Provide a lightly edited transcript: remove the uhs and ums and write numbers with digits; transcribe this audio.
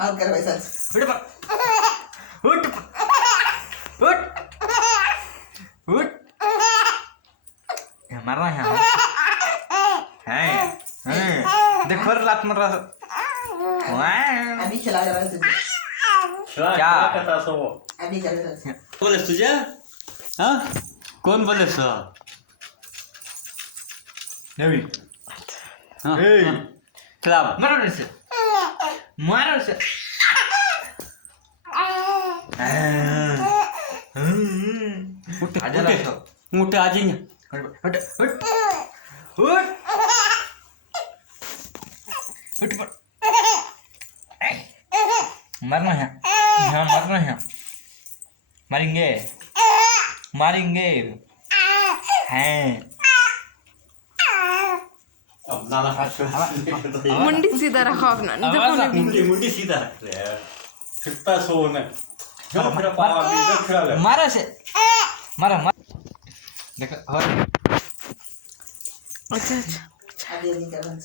हाथ कर वैसा उठ पर उठ उठ उठ मारना है देख पर लात मार रहा अभी चला जा रहा है तुझे क्या? करता असं वो अभी चला जा रहा है बोलेस तुझ्या हा कोण बोलेस नवी हा ए चला मारो से मारो से उठ आजा रखो उठ आ जाएंगे उठ उठ उठ उठ पर मरना है हाँ मरना है मारेंगे मारेंगे हैं अब नाला हाथ मुंडी सीधा रखो अपना देखो ना मुंडी मुंडी सीधा रे फिरता सोन जो फिरा पावा भी जो फिरा ले मारा से मारा मार देखो और अच्छा अच्छा अभी अभी कर रहा है